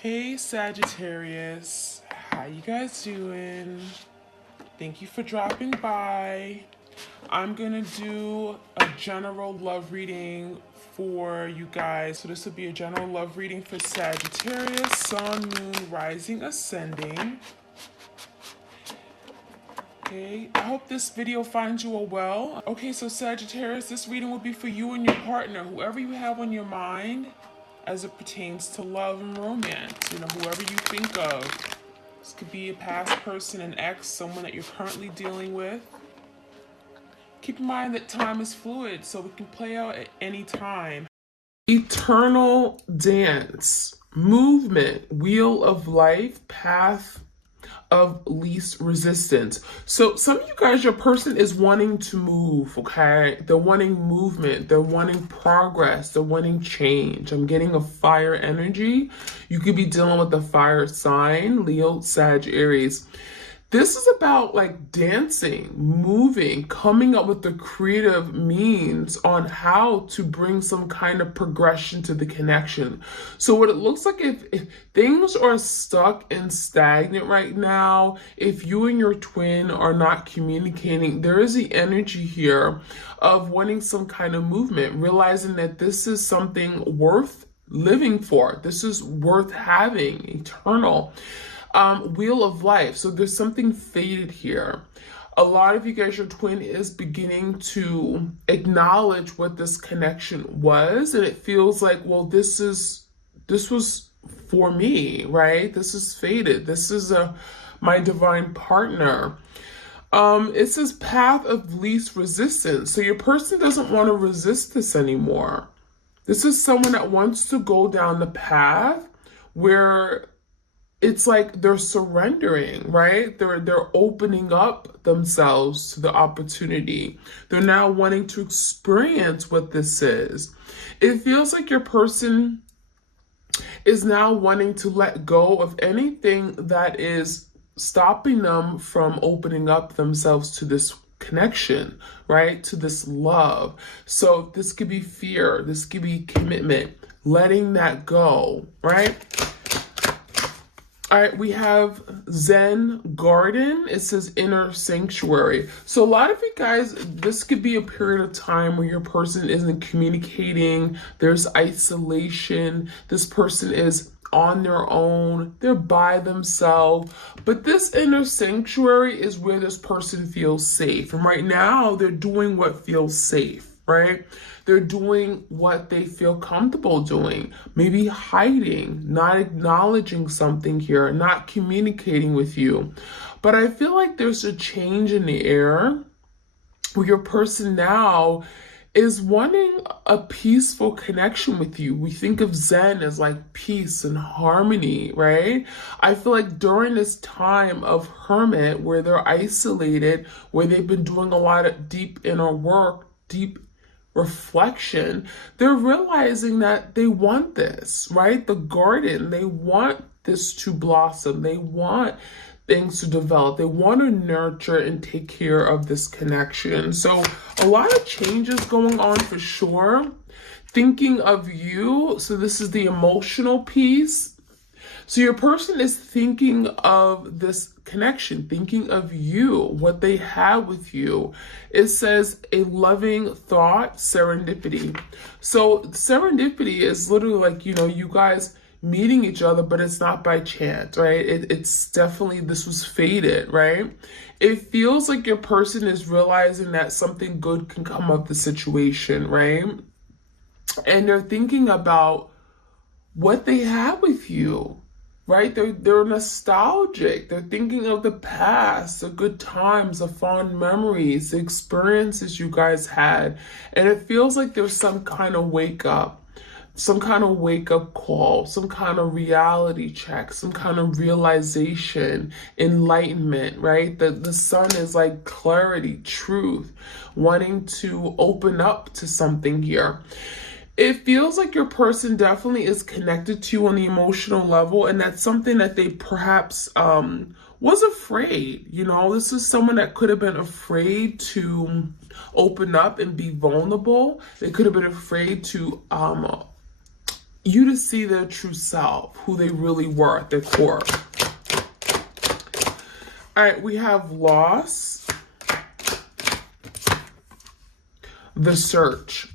Hey Sagittarius, how you guys doing? Thank you for dropping by. I'm gonna do a general love reading for you guys. So this will be a general love reading for Sagittarius, Sun, Moon, Rising, Ascending. Okay, I hope this video finds you all well. Okay, so Sagittarius, this reading will be for you and your partner, whoever you have on your mind as it pertains to love and romance. You know, whoever you think of. This could be a past person, an ex, someone that you're currently dealing with. Keep in mind that time is fluid, so it can play out at any time. Eternal dance, movement, wheel of life, path of least resistance. So some of you guys, your person is wanting to move, okay? They're wanting movement, they're wanting progress, they're wanting change. I'm getting a fire energy. You could be dealing with a fire sign, Leo, Sag, Aries. This is about like dancing, moving, coming up with the creative means on how to bring some kind of progression to the connection. So what it looks like, if things are stuck and stagnant right now, if you and your twin are not communicating, there is the energy here of wanting some kind of movement, realizing that this is something worth living for. This is worth having, eternal. Wheel of life. So there's something faded here. A lot of you guys, your twin is beginning to acknowledge what this connection was, and it feels like, well, this was for me, right? This is faded. This is my divine partner. It says path of least resistance. So your person doesn't want to resist this anymore. This is someone that wants to go down the path where it's like they're surrendering, right? They're opening up themselves to the opportunity. They're now wanting to experience what this is. It feels like your person is now wanting to let go of anything that is stopping them from opening up themselves to this connection, right? To this love. So this could be fear, this could be commitment, letting that go, right? All right, we have Zen Garden. It says inner sanctuary. So a lot of you guys, this could be a period of time where your person isn't communicating. There's isolation. This person is on their own. They're by themselves. But this inner sanctuary is where this person feels safe. And right now, they're doing what feels safe, right? They're doing what they feel comfortable doing, maybe hiding, not acknowledging something here, not communicating with you. But I feel like there's a change in the air where your person now is wanting a peaceful connection with you. We think of Zen as like peace and harmony, right? I feel like during this time of hermit, where they're isolated, where they've been doing a lot of deep inner work, deep reflection, they're realizing that they want this, right? The garden, they want this to blossom. They want things to develop. They want to nurture and take care of this connection. So a lot of changes going on for sure. Thinking of you. So this is the emotional piece. So your person is thinking of this connection, thinking of you, what they have with you. It says a loving thought, serendipity. So serendipity is literally like, you guys meeting each other, but it's not by chance, right? It's definitely, this was fated, right? It feels like your person is realizing that something good can come of the situation, right? And they're thinking about what they have with you. Right? They're nostalgic. They're thinking of the past, the good times, the fond memories, the experiences you guys had. And it feels like there's some kind of wake up call, some kind of reality check, some kind of realization, enlightenment, right? The sun is like clarity, truth, wanting to open up to something here. It feels like your person definitely is connected to you on the emotional level, and that's something that they perhaps was afraid. This is someone that could have been afraid to open up and be vulnerable. They could have been afraid to you to see their true self, who they really were at their core. All right, we have loss, the search.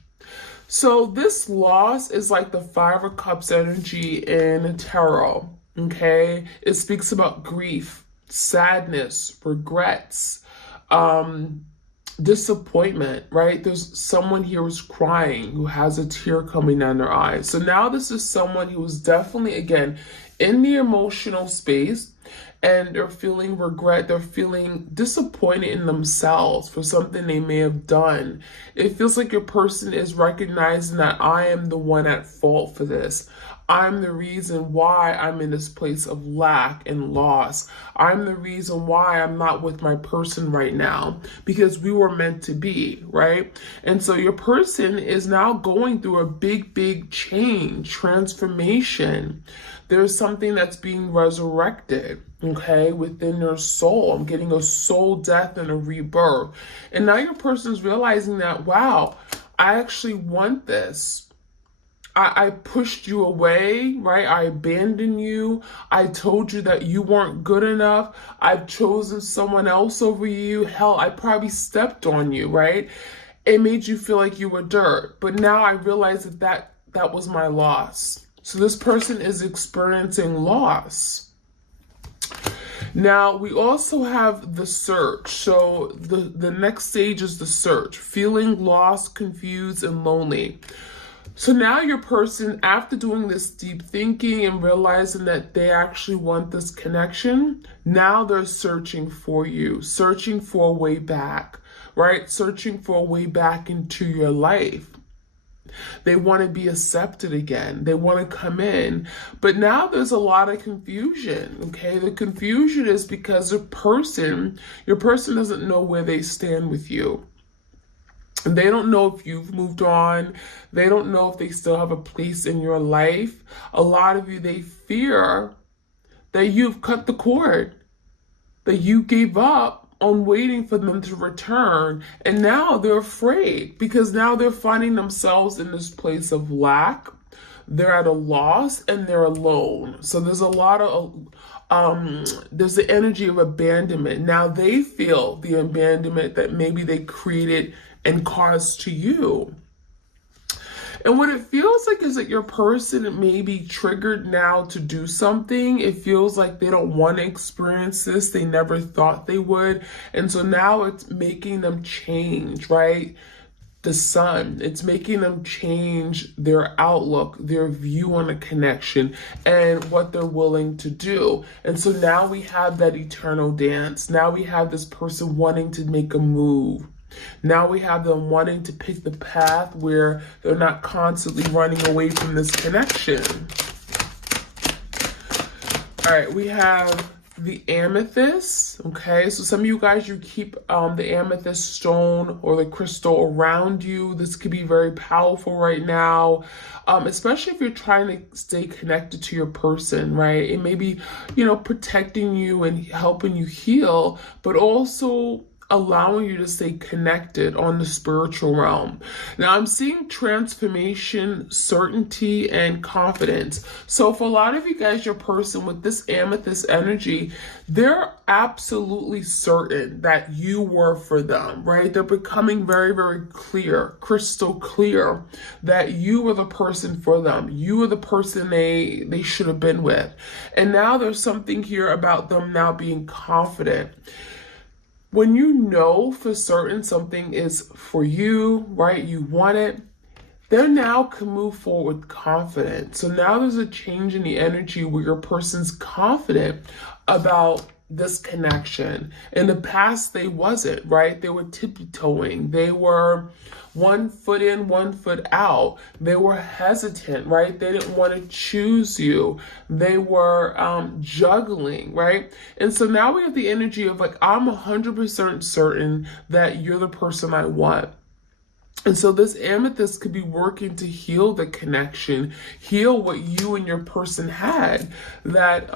So this loss is like the Five of Cups energy in tarot, okay? It speaks about grief, sadness, regrets, disappointment, right? There's someone here who's crying, who has a tear coming down their eyes. So now this is someone who is definitely, again, in the emotional space, and they're feeling regret. They're feeling disappointed in themselves for something they may have done. It feels like your person is recognizing that I am the one at fault for this. I'm the reason why I'm in this place of lack and loss. I'm the reason why I'm not with my person right now, because we were meant to be, right? And so your person is now going through a big change, transformation. There's something that's being resurrected, okay, within their soul. I'm getting a soul death and a rebirth. And now your person's realizing that, wow, I actually want this. I pushed you away, right? I abandoned you. I told you that you weren't good enough. I've chosen someone else over you. Hell, I probably stepped on you, right? It made you feel like you were dirt. But now I realize that was my loss. So this person is experiencing loss. Now, we also have the search. So the next stage is the search. Feeling lost, confused, and lonely. So now your person, after doing this deep thinking and realizing that they actually want this connection, now they're searching for you, searching for a way back, right? Searching for a way back into your life. They want to be accepted again. They want to come in. But now there's a lot of confusion, okay? The confusion is because your person doesn't know where they stand with you. They don't know if you've moved on. They don't know if they still have a place in your life. A lot of you, they fear that you've cut the cord, that you gave up on waiting for them to return. And now they're afraid because now they're finding themselves in this place of lack. They're at a loss and they're alone. So there's a lot of there's the energy of abandonment. Now they feel the abandonment that maybe they created and caused to you. And what it feels like is that your person may be triggered now to do something. It feels like they don't want to experience this. They never thought they would. And so now it's making them change, right? The sun, it's making them change their outlook, their view on a connection, and what they're willing to do. And so now we have that eternal dance. Now we have this person wanting to make a move. Now we have them wanting to pick the path where they're not constantly running away from this connection. All right, we have the amethyst, okay? So some of you guys, you keep the amethyst stone or the crystal around you. This could be very powerful right now, especially if you're trying to stay connected to your person, right? It may be, protecting you and helping you heal, but also allowing you to stay connected on the spiritual realm. Now I'm seeing transformation, certainty, and confidence. So for a lot of you guys, your person with this amethyst energy, they're absolutely certain that you were for them, right? They're becoming very, very clear, crystal clear, that you were the person for them. You were the person they should have been with. And now there's something here about them now being confident. When you know for certain something is for you, right? You want it, they now can move forward with confidence. So now there's a change in the energy where your person's confident about this connection. In the past, they wasn't, right? They were tiptoeing. They were 1 foot in, 1 foot out. They were hesitant, right? They didn't want to choose you. They were juggling, right? And so now we have the energy of like, I'm 100% certain that you're the person I want. And so this amethyst could be working to heal the connection, heal what you and your person had that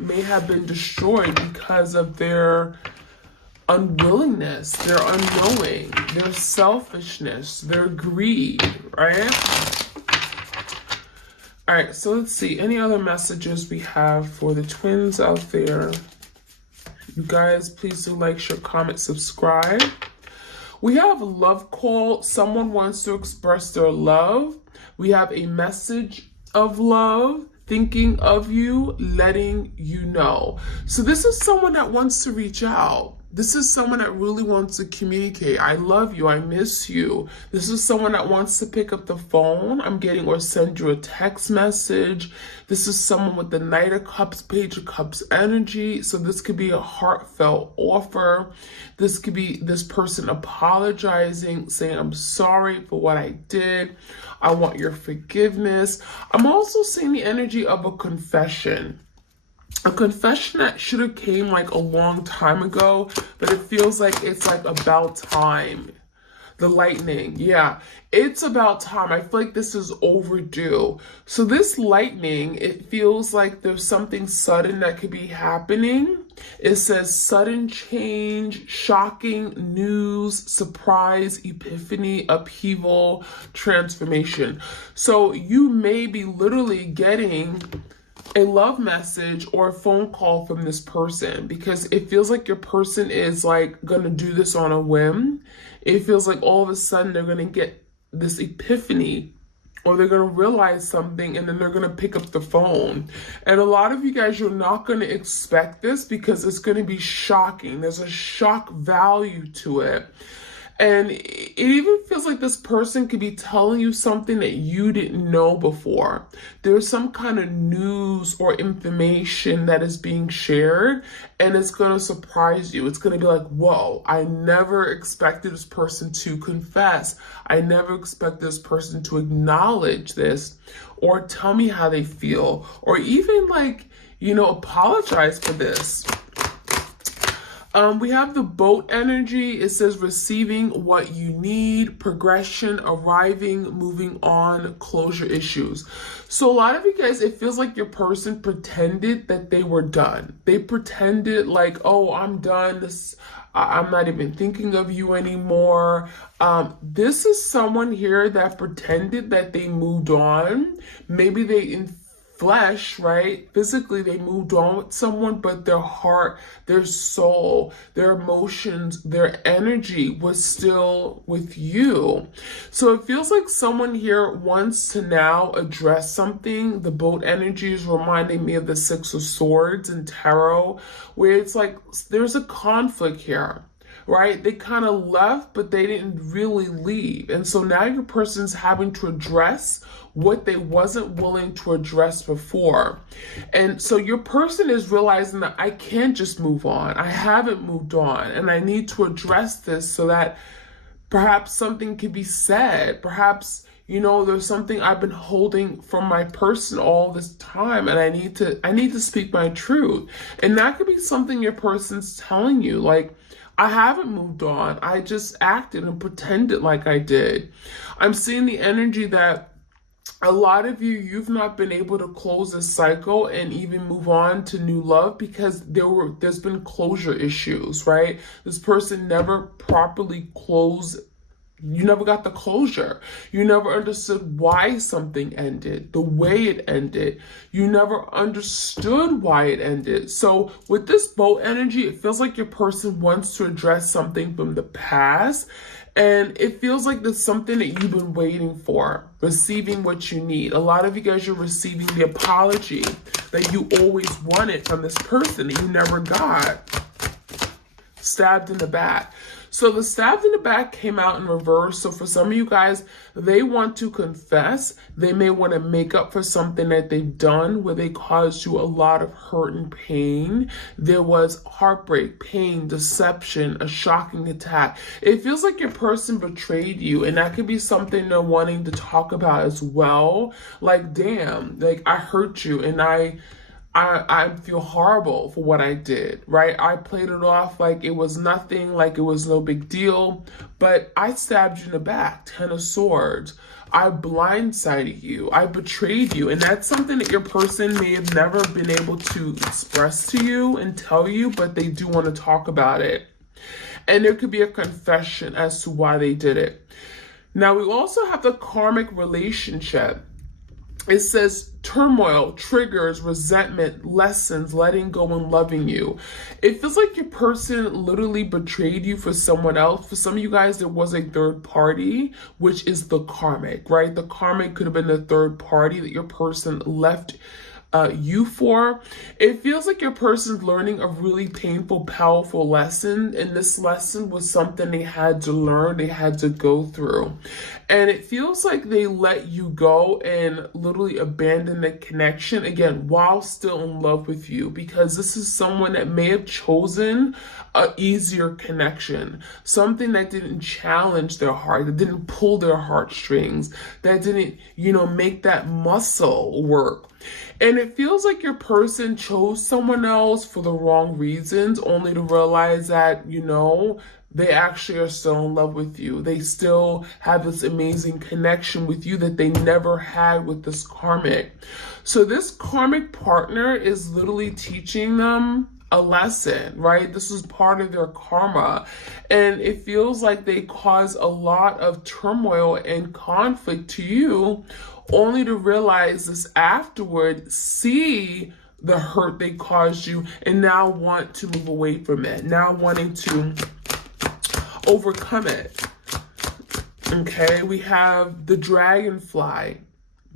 may have been destroyed because of their unwillingness, their unknowing, their selfishness, their greed, right? All right, so let's see. Any other messages we have for the twins out there? You guys, please do like, share, comment, subscribe. We have a love call. Someone wants to express their love. We have a message of love, thinking of you, letting you know. So this is someone that wants to reach out. This is someone that really wants to communicate. I love you. I miss you. This is someone that wants to pick up the phone. I'm getting, or send you a text message. This is someone with the Knight of Cups, Page of Cups energy. So this could be a heartfelt offer. This could be this person apologizing, saying, I'm sorry for what I did. I want your forgiveness. I'm also seeing the energy of a confession. A confession that should have came like a long time ago, but it feels like it's like about time. The lightning, yeah, it's about time. I feel like this is overdue. So this lightning, it feels like there's something sudden that could be happening. It says sudden change, shocking news, surprise, epiphany, upheaval, transformation. So you may be literally getting a love message or a phone call from this person, because it feels like your person is like gonna do this on a whim. It feels like all of a sudden they're gonna get this epiphany, or they're gonna realize something, and then they're gonna pick up the phone. And a lot of you guys, you're not gonna expect this because it's gonna be shocking. There's a shock value to it. And it even feels like this person could be telling you something that you didn't know before. There's some kind of news or information that is being shared, and it's going to surprise you. It's going to be like, whoa, I never expected this person to confess. I never expected this person to acknowledge this, or tell me how they feel, or even like, apologize for this. We have the boat energy. It says receiving what you need, progression, arriving, moving on, closure issues. So a lot of you guys, it feels like your person pretended that they were done. They pretended like, oh, I'm done. I'm not even thinking of you anymore. This is someone here that pretended that they moved on. Maybe they in flesh, right? Physically, they moved on with someone, but their heart, their soul, their emotions, their energy was still with you. So it feels like someone here wants to now address something. The boat energy is reminding me of the Six of Swords in tarot, where it's like there's a conflict here. Right? They kind of left, but they didn't really leave. And so now your person's having to address what they wasn't willing to address before. And so your person is realizing that I can't just move on. I haven't moved on, and I need to address this so that perhaps something can be said. Perhaps, there's something I've been holding from my person all this time, and I need to speak my truth. And that could be something your person's telling you, like, I haven't moved on. I just acted and pretended like I did. I'm seeing the energy that a lot of you've not been able to close this cycle and even move on to new love because there's been closure issues, right? This person never properly closed. You never got the closure. You never understood why something ended, the way it ended. You never understood why it ended. So with this boat energy, it feels like your person wants to address something from the past. And it feels like there's something that you've been waiting for, receiving what you need. A lot of you guys, you're receiving the apology that you always wanted from this person that you never got. Stabbed in the back. So the stabbed in the back came out in reverse. So for some of you guys, they want to confess. They may want to make up for something that they've done where they caused you a lot of hurt and pain. There was heartbreak, pain, deception, a shocking attack. It feels like your person betrayed you, and that could be something they're wanting to talk about as well. Like, damn, like I hurt you, and I feel horrible for what I did, right? I played it off like it was nothing, like it was no big deal, but I stabbed you in the back, 10 of Swords. I blindsided you. I betrayed you. And that's something that your person may have never been able to express to you and tell you, but they do want to talk about it. And there could be a confession as to why they did it. Now, we also have the karmic relationship. It says turmoil, triggers, resentment, lessons, letting go and loving you. It feels like your person literally betrayed you for someone else. For some of you guys, there was a third party, which is the karmic, right? The karmic could have been the third party that your person left you for. It feels like your person's learning a really painful, powerful lesson, and this lesson was something they had to learn, they had to go through. And it feels like they let you go and literally abandon the connection again while still in love with you, because this is someone that may have chosen a easier connection, something that didn't challenge their heart, that didn't pull their heartstrings, that didn't, make that muscle work. And it feels like your person chose someone else for the wrong reasons, only to realize that, they actually are still in love with you. They still have this amazing connection with you that they never had with this karmic. So this karmic partner is literally teaching them a lesson, right? This is part of their karma. And it feels like they cause a lot of turmoil and conflict to you, only to realize this afterward, see the hurt they caused you, and now want to move away from it, now wanting to overcome it. Okay, we have the dragonfly.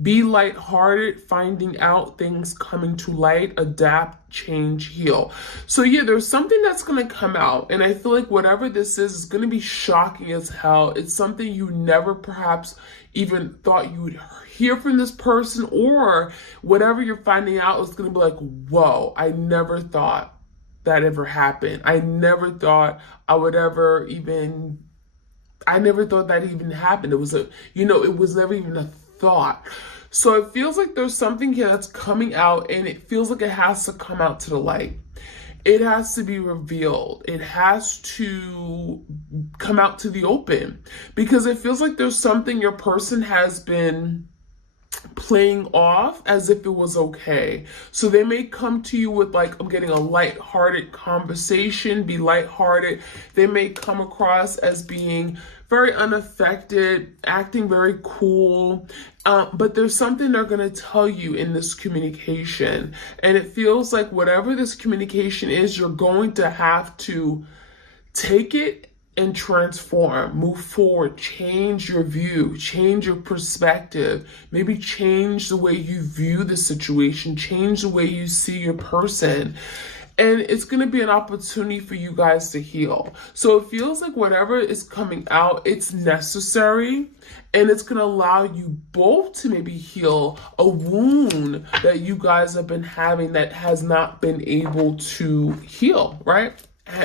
Be lighthearted, finding out things coming to light, adapt, change, heal. So yeah, there's something that's going to come out. And I feel like whatever this is going to be shocking as hell. It's something you never perhaps even thought you would hear from this person, or whatever you're finding out is going to be like, whoa, I never thought that ever happened. I never thought I would ever even, I never thought that even happened. It was it was never even a thought. So it feels like there's something here that's coming out, and it feels like it has to come out to the light. It has to be revealed. It has to come out to the open, because it feels like there's something your person has been playing off as if it was okay. So they may come to you with like, I'm getting a lighthearted conversation, be lighthearted. They may come across as being very unaffected, acting very cool. But there's something they're going to tell you in this communication. And it feels like whatever this communication is, you're going to have to take it and transform, move forward, change your view, change your perspective, maybe change the way you view the situation, change the way you see your person. And it's going to be an opportunity for you guys to heal. So it feels like whatever is coming out, it's necessary, and it's going to allow you both to maybe heal a wound that you guys have been having that has not been able to heal, right?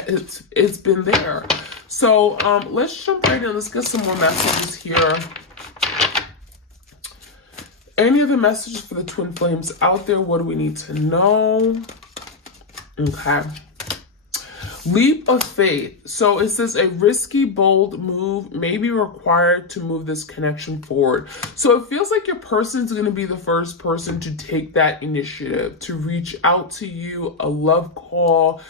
It's been there. So let's jump right in. Let's get some more messages here. Any other messages for the twin flames out there? What do we need to know? Okay. Leap of faith. So it says a risky, bold move may be required to move this connection forward. So it feels like your person's going to be the first person to take that initiative, to reach out to you, a love call.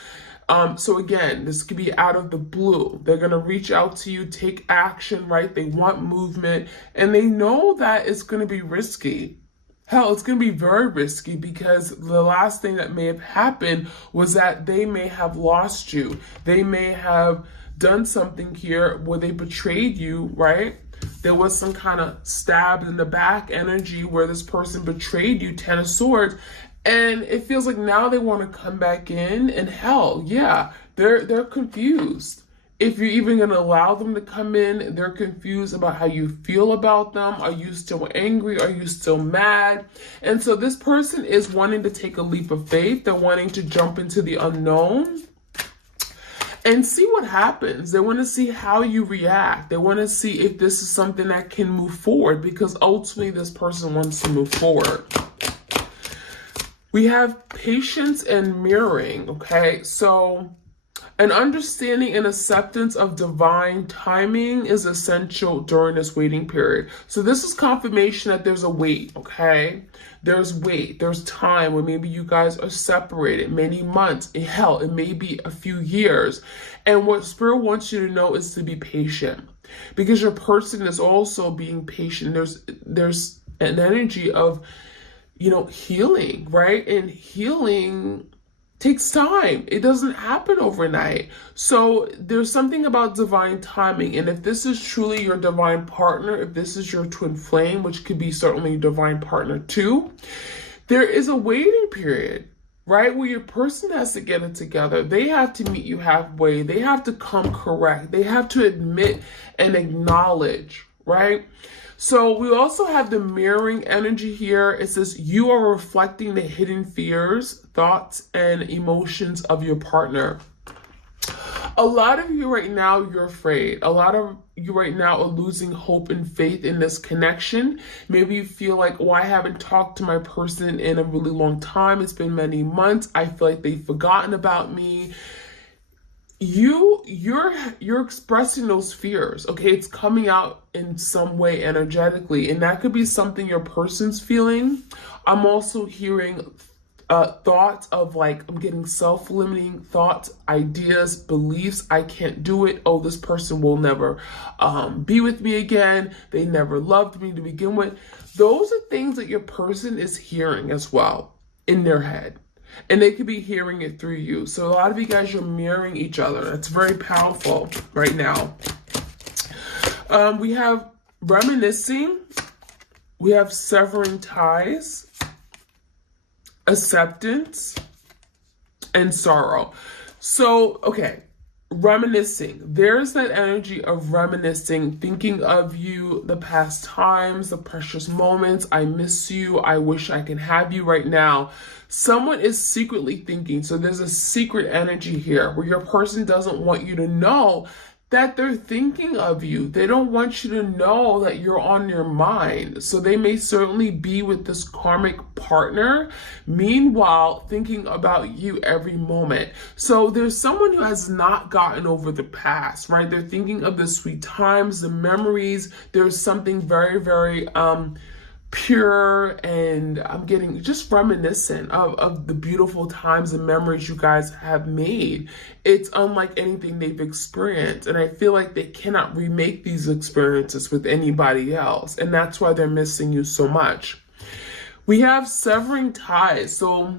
So again, this could be out of the blue. They're going to reach out to you, take action, right? They want movement, and they know that it's going to be risky. Hell, it's going to be very risky, because the last thing that may have happened was that they may have lost you. They may have done something here where they betrayed you, right? There was some kind of stabbed in the back energy where this person betrayed you, 10 of Swords. And it feels like now they want to come back in, and hell, yeah, they're confused. If you're even going to allow them to come in, they're confused about how you feel about them. Are you still angry? Are you still mad? And so this person is wanting to take a leap of faith. They're wanting to jump into the unknown and see what happens. They want to see how you react. They want to see if this is something that can move forward, because ultimately this person wants to move forward. We have patience and mirroring, okay? So an understanding and acceptance of divine timing is essential during this waiting period. So this is confirmation that there's a wait, okay? There's wait, there's time where maybe you guys are separated many months. Hell, it may be a few years. And what Spirit wants you to know is to be patient, because your person is also being patient. There's an energy of, healing, right? And healing takes time. It doesn't happen overnight. So there's something about divine timing. And if this is truly your divine partner, if this is your twin flame, which could be certainly your divine partner too, there is a waiting period, right? Where your person has to get it together. They have to meet you halfway. They have to come correct. They have to admit and acknowledge, right? So we also have the mirroring energy here. It says you are reflecting the hidden fears, thoughts, and emotions of your partner. A lot of you right now, you're afraid. A lot of you right now are losing hope and faith in this connection. Maybe you feel like, I haven't talked to my person in a really long time. It's been many months. I feel like they've forgotten about me. You're expressing those fears, okay? It's coming out in some way energetically, and that could be something your person's feeling. I'm also hearing thoughts of I'm getting self-limiting thoughts, ideas, beliefs. I can't do it. Oh, this person will never be with me again. They never loved me to begin with. Those are things that your person is hearing as well in their head. And they could be hearing it through you. So a lot of you guys, you're mirroring each other. It's very powerful right now. We have reminiscing. We have severing ties, acceptance, and sorrow. So, okay, reminiscing. There's that energy of reminiscing, thinking of you, the past times, the precious moments. I miss you. I wish I can have you right now. Someone is secretly thinking. So there's a secret energy here where your person doesn't want you to know that they're thinking of you. They don't want you to know that you're on their mind. So they may certainly be with this karmic partner, meanwhile thinking about you every moment. So there's someone who has not gotten over the past, right? They're thinking of the sweet times, the memories. There's something very, very pure, and I'm getting just reminiscent of the beautiful times and memories you guys have made. It's unlike anything they've experienced, and I feel like they cannot remake these experiences with anybody else, and that's why they're missing you so much. We have severing ties. So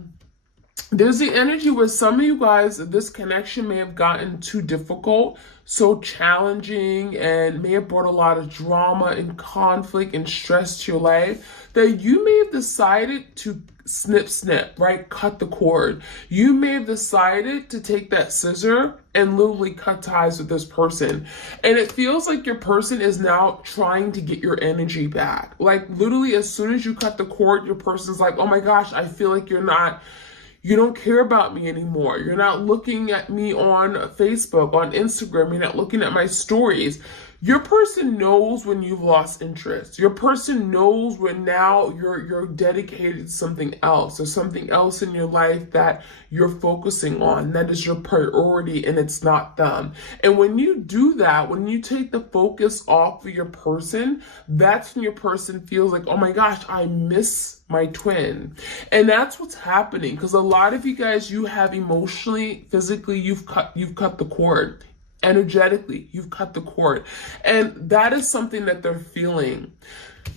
there's the energy where some of you guys, this connection may have gotten too difficult, so challenging, and may have brought a lot of drama and conflict and stress to your life, that you may have decided to snip, right? Cut the cord. You may have decided to take that scissor and literally cut ties with this person. And it feels like your person is now trying to get your energy back. Like literally as soon as you cut the cord, your person's like, oh my gosh, I feel like you don't care about me anymore. You're not looking at me on Facebook, on Instagram. You're not looking at my stories. Your person knows when you've lost interest. Your person knows when now you're dedicated to something else. There's something else in your life that you're focusing on. That is your priority, and it's not them. And when you do that, when you take the focus off of your person, that's when your person feels like, oh my gosh, I miss my twin. And that's what's happening, because a lot of you guys, you have emotionally, physically, you've cut the cord. Energetically, you've cut the cord. And that is something that they're feeling.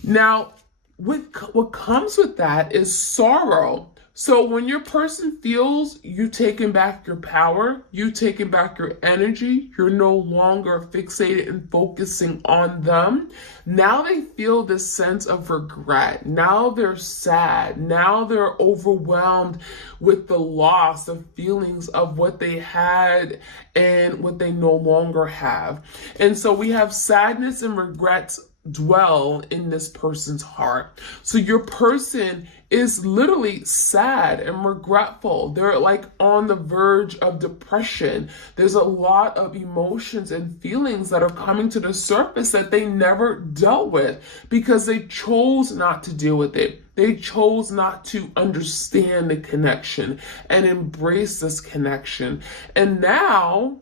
Now, what comes with that is sorrow. So when your person feels you taking back your power, you taking back your energy, you're no longer fixated and focusing on them. Now they feel this sense of regret. Now they're sad. Now they're overwhelmed with the loss of feelings of what they had and what they no longer have. And so we have sadness and regrets dwell in this person's heart. So your person is literally sad and regretful. They're like on the verge of depression. There's a lot of emotions and feelings that are coming to the surface that they never dealt with because they chose not to deal with it. They chose not to understand the connection and embrace this connection. And now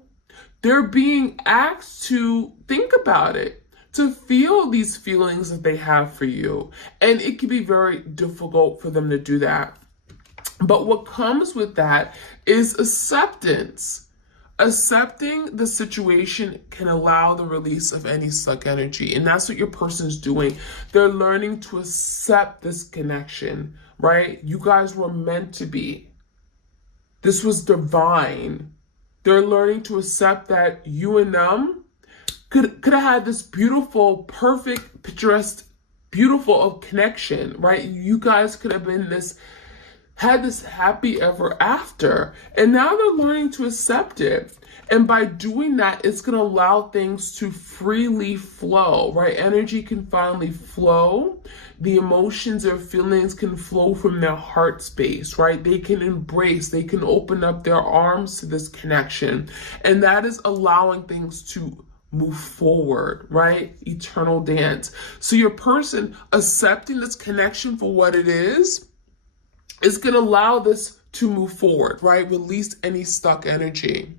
they're being asked to think about it, to feel these feelings that they have for you. And it can be very difficult for them to do that. But what comes with that is acceptance. Accepting the situation can allow the release of any stuck energy. And that's what your person's doing. They're learning to accept this connection, right? You guys were meant to be. This was divine. They're learning to accept that you and them could have had this beautiful, perfect, picturesque, beautiful connection, right? You guys could have been had this happy ever after. And now they're learning to accept it. And by doing that, it's going to allow things to freely flow, right? Energy can finally flow. The emotions or feelings can flow from their heart space, right? They can embrace, they can open up their arms to this connection. And that is allowing things to move forward, right? Eternal dance. So your person accepting this connection for what it is going to allow this to move forward, right? Release any stuck energy.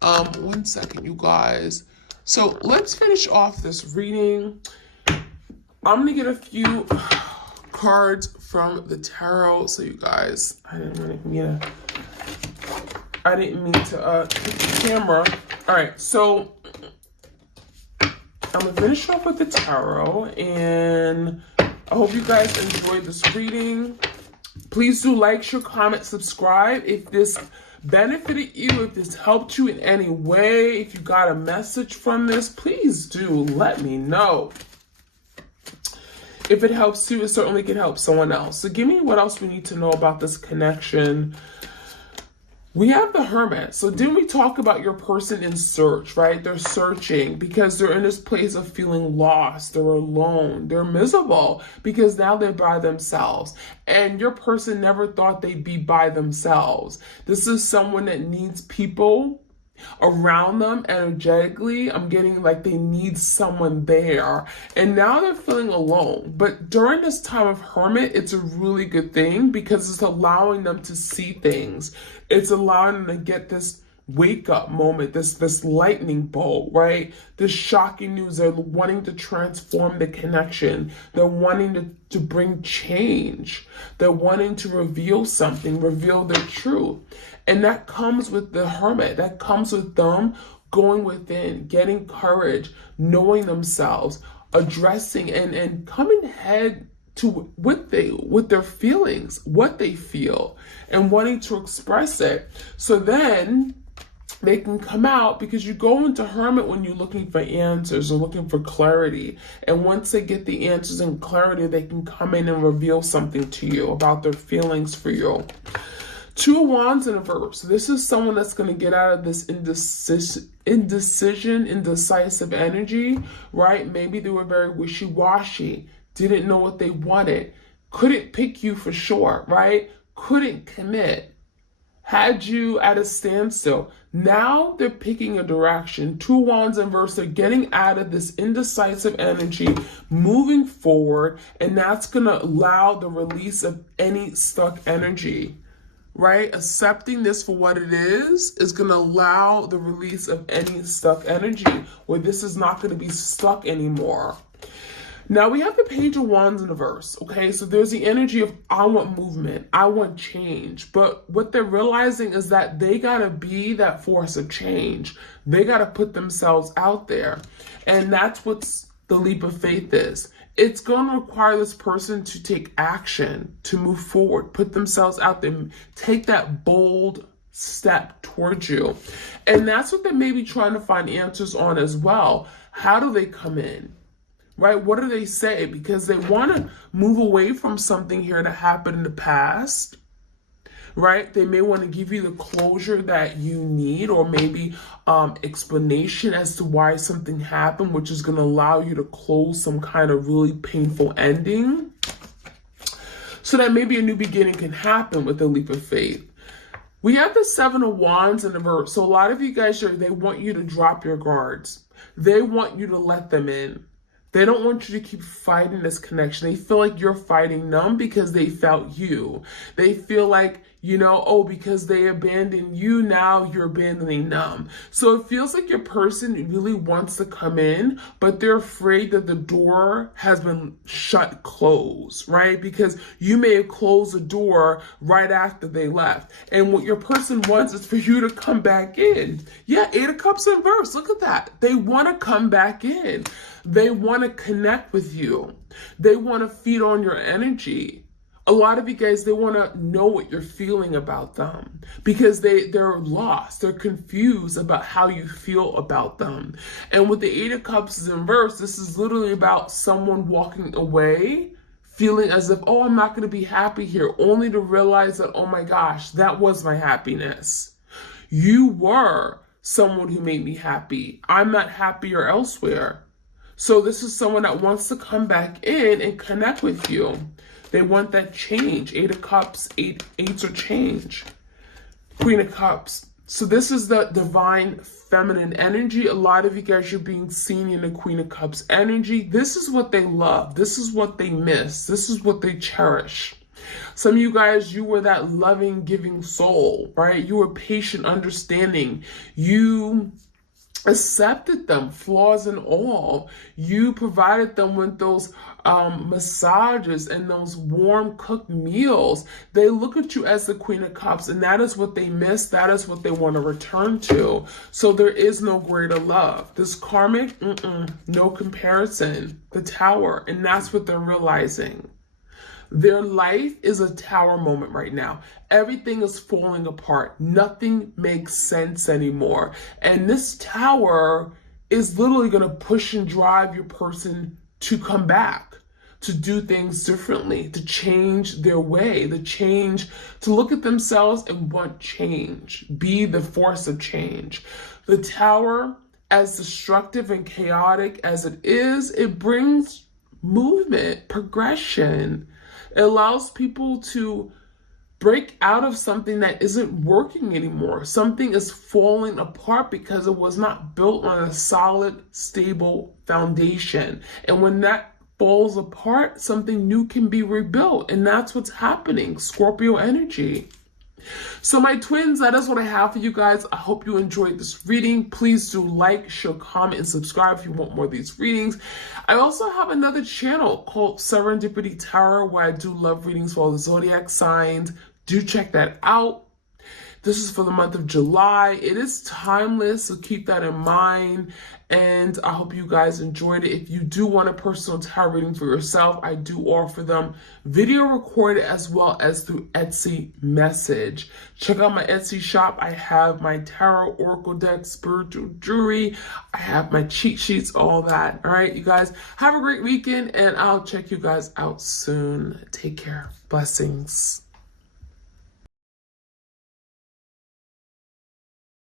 1 second, you guys. So let's finish off this reading. I'm going to get a few cards from the tarot. So you guys, I didn't mean to hit the camera. All right, so I'm going to finish off with the tarot, and I hope you guys enjoyed this reading. Please do like, share, comment, subscribe. If this benefited you, if this helped you in any way, if you got a message from this, please do let me know. If it helps you, it certainly can help someone else. So give me what else we need to know about this connection. We have the Hermit. So didn't we talk about your person in search, right? They're searching because they're in this place of feeling lost. They're alone. They're miserable because now they're by themselves. And your person never thought they'd be by themselves. This is someone that needs people around them energetically. I'm getting like they need someone there. And now they're feeling alone. But during this time of Hermit, it's a really good thing because it's allowing them to see things. It's allowing them to get this wake up moment, this lightning bolt, right? This shocking news. They're wanting to transform the connection. They're wanting to bring change. They're wanting to reveal something, reveal their truth. And that comes with the Hermit. That comes with them going within, getting courage, knowing themselves, addressing and coming head to with their feelings, what they feel, and wanting to express it. So then they can come out, because you go into Hermit when you're looking for answers or looking for clarity. And once they get the answers and clarity, they can come in and reveal something to you about their feelings for you. 2 of Wands in reverse. This is someone that's going to get out of this indecisive energy, right? Maybe they were very wishy-washy, didn't know what they wanted, couldn't pick you for sure, right? Couldn't commit, had you at a standstill. Now they're picking a direction. 2 Wands in reverse. They're getting out of this indecisive energy, moving forward, and that's going to allow the release of any stuck energy. Right? Accepting this for what it is going to allow the release of any stuck energy, where this is not going to be stuck anymore. Now we have the Page of Wands in reverse. Okay, so there's the energy of I want movement, I want change. But what they're realizing is that they got to be that force of change. They got to put themselves out there. And that's what the leap of faith is. It's going to require this person to take action, to move forward, put themselves out there, take that bold step towards you. And that's what they may be trying to find answers on as well. How do they come in? Right? What do they say? Because they want to move away from something here that happened in the past. Right? They may want to give you the closure that you need, or maybe explanation as to why something happened, which is going to allow you to close some kind of really painful ending, so that maybe a new beginning can happen with a leap of faith. We have the 7 of Wands in the reverse. So a lot of you guys here, they want you to drop your guards. They want you to let them in. They don't want you to keep fighting this connection. They feel like you're fighting them because they felt you. They feel like You know, oh, because they abandoned you, now you're abandoning them. So it feels like your person really wants to come in, but they're afraid that the door has been shut closed, right? Because you may have closed the door right after they left. And what your person wants is for you to come back in. Yeah, 8 of Cups in reverse. Look at that. They want to come back in. They want to connect with you. They want to feed on your energy. A lot of you guys, they want to know what you're feeling about them because they're lost. They're confused about how you feel about them. And with the 8 of Cups in reverse, this is literally about someone walking away, feeling as if, oh, I'm not going to be happy here, only to realize that, oh my gosh, that was my happiness. You were someone who made me happy. I'm not happier elsewhere. So this is someone that wants to come back in and connect with you. They want that change. 8 of Cups, eights are change. Queen of Cups. So this is the divine feminine energy. A lot of you guys are being seen in the Queen of Cups energy. This is what they love. This is what they miss. This is what they cherish. Some of you guys, you were that loving, giving soul, right? You were patient, understanding. You accepted them, flaws and all. You provided them with those massages and those warm cooked meals. They look at you as the Queen of Cups, and that is what they miss. That is what they want to return to. So there is no greater love. This karmic, no comparison. The Tower, and that's what they're realizing. Their life is a tower moment right now. Everything is falling apart. Nothing makes sense anymore. And this tower is literally going to push and drive your person to come back, to do things differently, to change their way, to look at themselves and want change, be the force of change. The Tower, as destructive and chaotic as it is, it brings movement, progression. It allows people to break out of something that isn't working anymore. Something is falling apart because it was not built on a solid, stable foundation. And when that falls apart, something new can be rebuilt. And that's what's happening. Scorpio energy. So my twins, that is what I have for you guys. I hope you enjoyed this reading. Please do like, share, comment, and subscribe if you want more of these readings. I also have another channel called Serendipity Tarot where I do love readings for all the zodiac signs. Do check that out. This is for the month of July. It is timeless, so keep that in mind. And I hope you guys enjoyed it. If you do want a personal tarot reading for yourself, I do offer them video recorded as well as through Etsy message. Check out my Etsy shop. I have my tarot, oracle deck, spiritual jewelry. I have my cheat sheets, all that. All right, you guys, have a great weekend, and I'll check you guys out soon. Take care. Blessings.